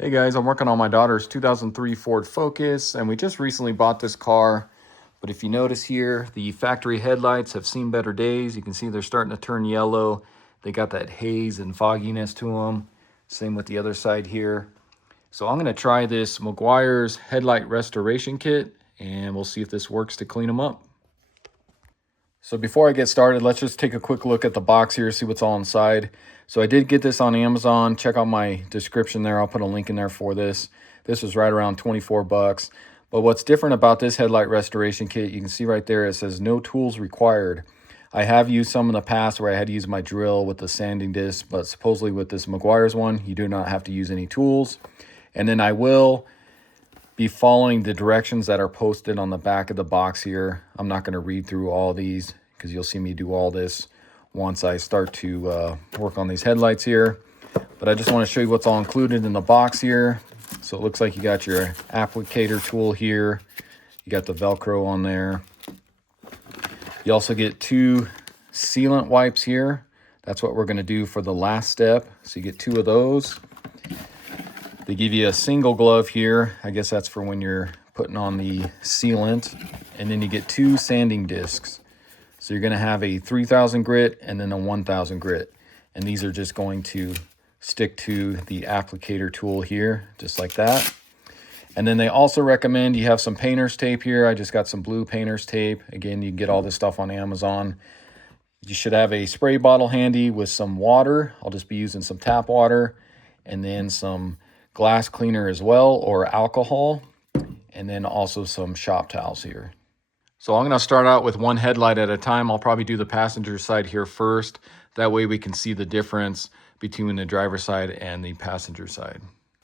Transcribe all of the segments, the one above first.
Hey guys, I'm working on my daughter's 2003 Ford Focus, and we just recently bought this car. But if you notice here, the factory headlights have seen better days. You can see they're starting to turn yellow. They got that haze and fogginess to them. Same with the other side here. So I'm going to try this Meguiar's Headlight Restoration Kit, and we'll see if this works to clean them up. So before I get started, let's just take a quick look at the box here, see what's all inside. So I did get this on Amazon. Check out my description there. I'll put a link in there for this. This was right around 24 bucks. But what's different about this headlight restoration kit, you can see right there, it says no tools required. I have used some in the past where I had to use my drill with the sanding disc, but supposedly with this Meguiar's one, you do not have to use any tools. And then I will be following the directions that are posted on the back of the box here. I'm not going to read through all these because you'll see me do all this once I start to work on these headlights here. But I just want to show you what's all included in the box here. So it looks like you got your applicator tool here. You got the Velcro on there. You also get 2 sealant wipes here. That's what we're going to do for the last step. So you get 2 of those. They give you a single glove here. I guess that's for when you're putting on the sealant. And then you get 2 sanding discs. So you're going to have a 3000 grit and then a 1000 grit. And these are just going to stick to the applicator tool here, just like that. And then they also recommend you have some painter's tape here. I just got some blue painter's tape. Again, you can get all this stuff on Amazon. You should have a spray bottle handy with some water. I'll just be using some tap water and then some glass cleaner as well, or alcohol, and then also some shop towels here. So I'm going to start out with one headlight at a time. I'll probably do the passenger side here first. That way we can see the difference between the driver's side and the passenger side.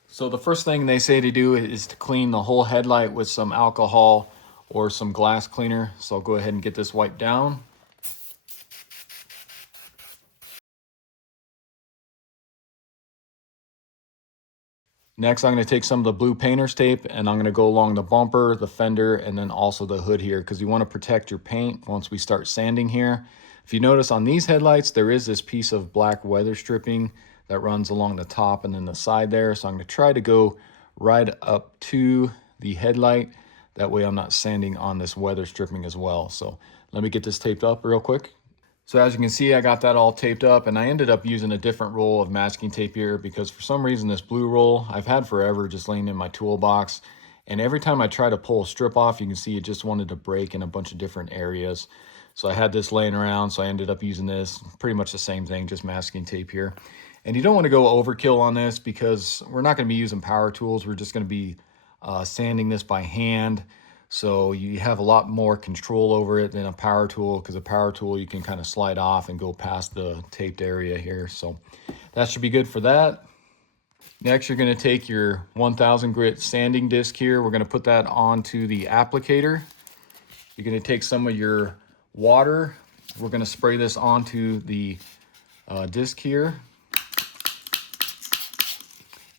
So the first thing they say to do is to clean the whole headlight with some alcohol or some glass cleaner. So I'll go ahead and get this wiped down. Next, I'm going to take some of the blue painter's tape and I'm going to go along the bumper, the fender, and then also the hood here because you want to protect your paint once we start sanding here. If you notice on these headlights, there is this piece of black weather stripping that runs along the top and then the side there. So I'm going to try to go right up to the headlight. That way I'm not sanding on this weather stripping as well. So let me get this taped up real quick. So as you can see, I got that all taped up and I ended up using a different roll of masking tape here because for some reason this blue roll I've had forever just laying in my toolbox. And every time I try to pull a strip off, you can see it just wanted to break in a bunch of different areas. So I had this laying around, so I ended up using this. Pretty much the same thing, just masking tape here. And you don't want to go overkill on this because we're not going to be using power tools. We're just going to be sanding this by hand. So you have a lot more control over it than a power tool because a power tool you can kind of slide off and go past the taped area here. So that should be good for that. Next, you're going to take your 1000 grit sanding disc here. We're going to put that onto the applicator. You're going to take some of your water. We're going to spray this onto the disc here.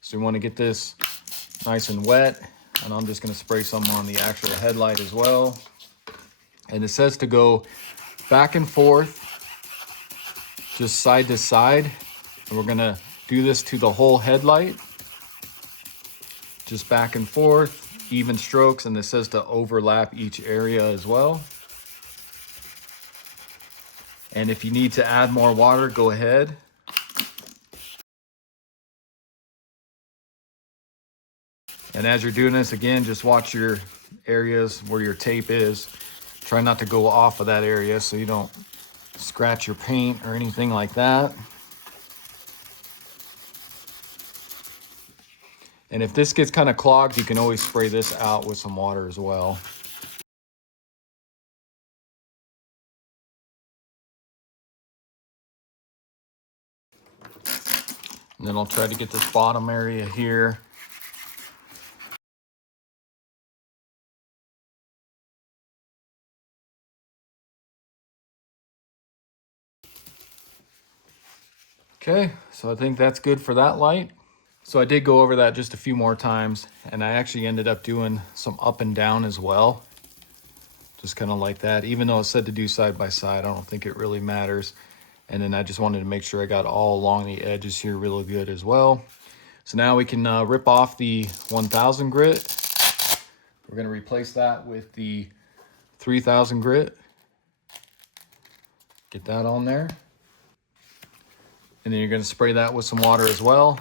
So you want to get this nice and wet. And I'm just going to spray some on the actual headlight as well. And it says to go back and forth, just side to side. And we're going to do this to the whole headlight. Just back and forth, even strokes. And it says to overlap each area as well. And if you need to add more water, go ahead. And as you're doing this, again, just watch your areas where your tape is. Try not to go off of that area so you don't scratch your paint or anything like that. And if this gets kind of clogged, you can always spray this out with some water as well. And then I'll try to get this bottom area here. Okay, so I think that's good for that light. So I did go over that just a few more times, and I actually ended up doing some up and down as well. Just kind of like that. Even though it said to do side by side, I don't think it really matters. And then I just wanted to make sure I got all along the edges here really good as well. So now we can rip off the 1000 grit. We're going to replace that with the 3000 grit. Get that on there. And then you're going to spray that with some water as well.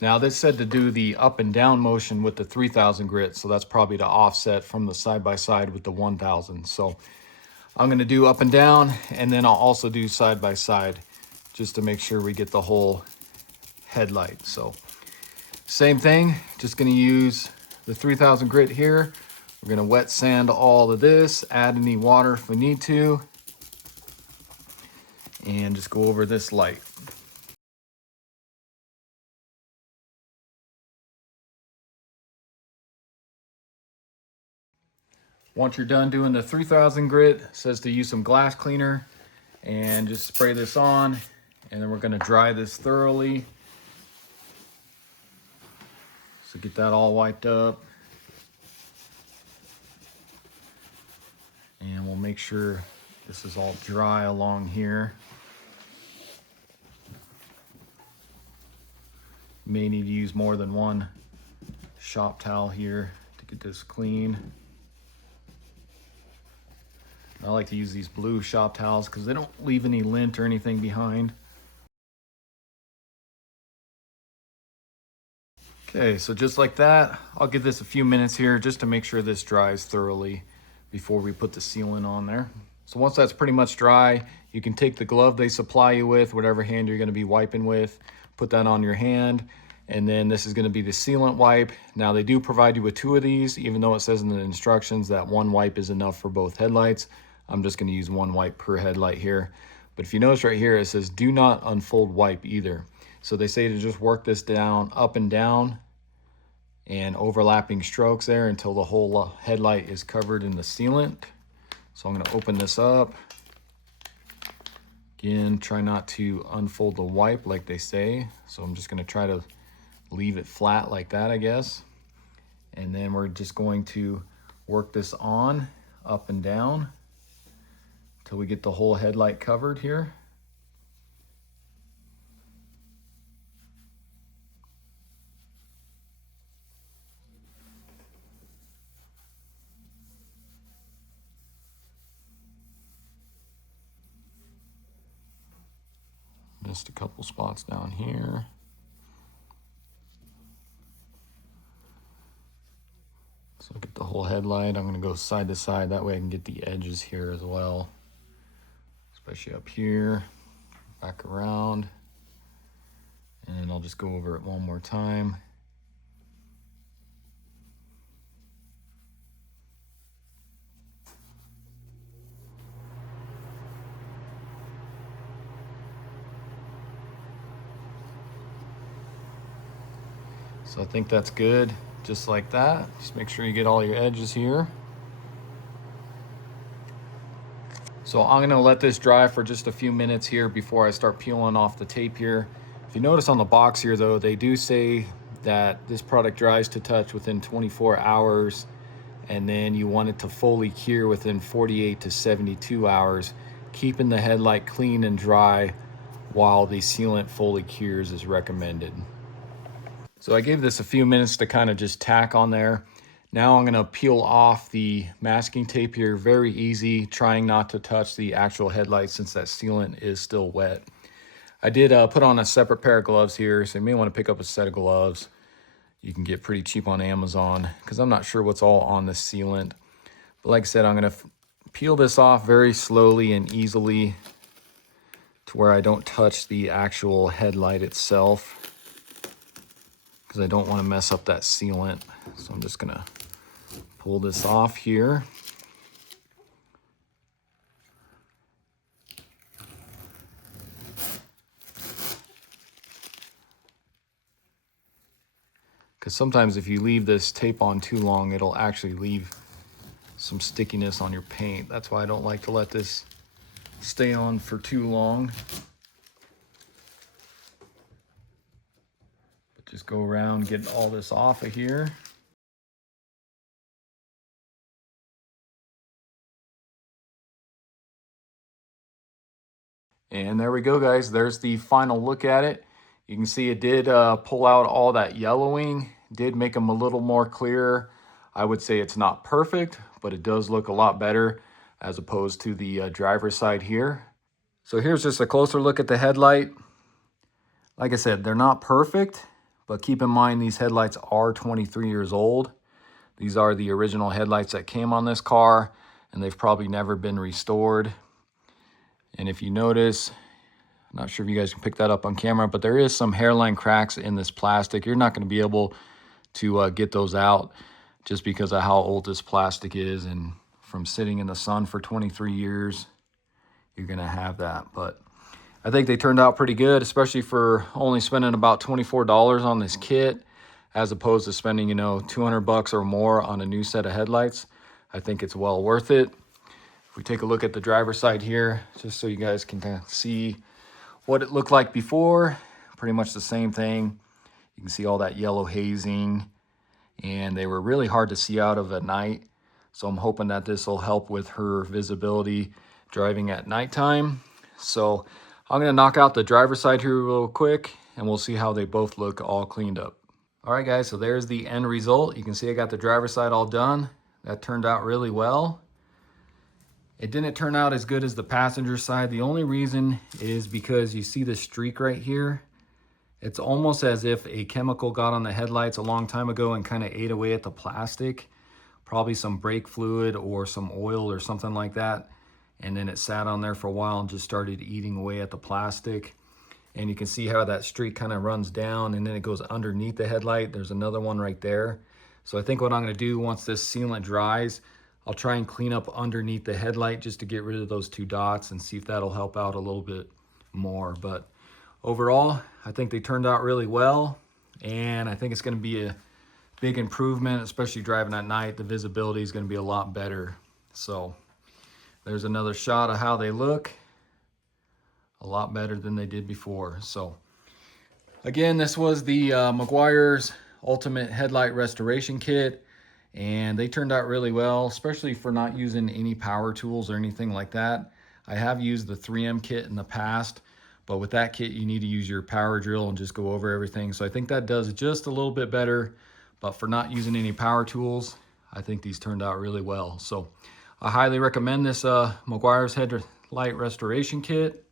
Now this said to do the up and down motion with the 3000 grit, so that's probably to offset from the side by side with the 1000. So I'm going to do up and down, and then I'll also do side by side just to make sure we get the whole headlight. So same thing, just going to use the 3000 grit here. We're going to wet sand all of this, add any water if we need to, and just go over this light. Once you're done doing the 3000 grit, it says to use some glass cleaner and just spray this on, and then we're going to dry this thoroughly. So get that all wiped up. And we'll make sure this is all dry along here. You may need to use more than one shop towel here to get this clean. I like to use these blue shop towels because they don't leave any lint or anything behind. Okay, so just like that, I'll give this a few minutes here just to make sure this dries thoroughly before we put the sealant on there. So once that's pretty much dry, you can take the glove they supply you with, whatever hand you're going to be wiping with, put that on your hand, and then this is going to be the sealant wipe. Now they do provide you with 2 of these, even though it says in the instructions that 1 wipe is enough for both headlights. I'm just going to use 1 wipe per headlight here. But if you notice right here, it says do not unfold wipe either. So they say to just work this down, up and down, and overlapping strokes there until the whole headlight is covered in the sealant. So I'm going to open this up. Again, try not to unfold the wipe like they say. So I'm just going to try to leave it flat like that, I guess. And then we're just going to work this on, up and down, until we get the whole headlight covered here. Just a couple spots down here. So get the whole headlight. I'm going to go side to side. That way I can get the edges here as well. Especially up here. Back around. And I'll just go over it one more time. So I think that's good, just like that. Just make sure you get all your edges here. So I'm gonna let this dry for just a few minutes here before I start peeling off the tape here. If you notice on the box here though, they do say that this product dries to touch within 24 hours, and then you want it to fully cure within 48 to 72 hours. Keeping the headlight clean and dry while the sealant fully cures is recommended. So I gave this a few minutes to kind of just tack on there. Now I'm going to peel off the masking tape here. Very easy, trying not to touch the actual headlight since that sealant is still wet. I did put on a separate pair of gloves here, so you may want to pick up a set of gloves. You can get pretty cheap on Amazon because I'm not sure what's all on this sealant. But like I said, I'm going to peel this off very slowly and easily to where I don't touch the actual headlight itself, because I don't want to mess up that sealant. So I'm just going to pull this off here. Because sometimes if you leave this tape on too long, it'll actually leave some stickiness on your paint. That's why I don't like to let this stay on for too long. But just go around, get all this off of here. And there we go, guys. There's the final look at it. You can see it did pull out all that yellowing, did make them a little more clear. I would say it's not perfect, but it does look a lot better as opposed to the driver's side here. So here's just a closer look at the headlight. Like I said, they're not perfect, but keep in mind these headlights are 23 years old. These are the original headlights that came on this car, and they've probably never been restored. And if you notice, I'm not sure if you guys can pick that up on camera, but there is some hairline cracks in this plastic. You're not going to be able to get those out just because of how old this plastic is, and from sitting in the sun for 23 years, you're going to have that. But I think they turned out pretty good, especially for only spending about $24 on this kit, as opposed to spending, you know, 200 bucks or more on a new set of headlights. I think it's well worth it. If we take a look at the driver's side here, just so you guys can kind of see what it looked like before, pretty much the same thing. You can see all that yellow hazing, and they were really hard to see out of at night. So I'm hoping that this will help with her visibility driving at nighttime. So I'm gonna knock out the driver's side here real quick, and we'll see how they both look all cleaned up. All right, guys, so there's the end result. You can see I got the driver's side all done. That turned out really well. It didn't turn out as good as the passenger side. The only reason is because you see the streak right here. It's almost as if a chemical got on the headlights a long time ago and kind of ate away at the plastic. Probably some brake fluid or some oil or something like that. And then it sat on there for a while and just started eating away at the plastic. And you can see how that streak kind of runs down and then it goes underneath the headlight. There's another one right there. So I think what I'm going to do once this sealant dries, I'll try and clean up underneath the headlight just to get rid of those two dots and see if that'll help out a little bit more. But overall, I think they turned out really well, and I think it's going to be a big improvement, especially driving at night. The visibility is going to be a lot better. So there's another shot of how they look. A lot better than they did before. So again, this was the Meguiar's Ultimate Headlight Restoration Kit. And they turned out really well, especially for not using any power tools or anything like that. I have used the 3M kit in the past, but with that kit, you need to use your power drill and just go over everything. So I think that does just a little bit better, but for not using any power tools, I think these turned out really well. So I highly recommend this Meguiar's Headlight Restoration Kit.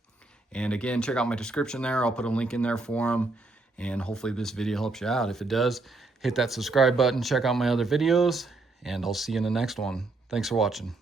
And again, check out my description there. I'll put a link in there for them. And hopefully this video helps you out. If it does, hit that subscribe button, check out my other videos, and I'll see you in the next one. Thanks for watching.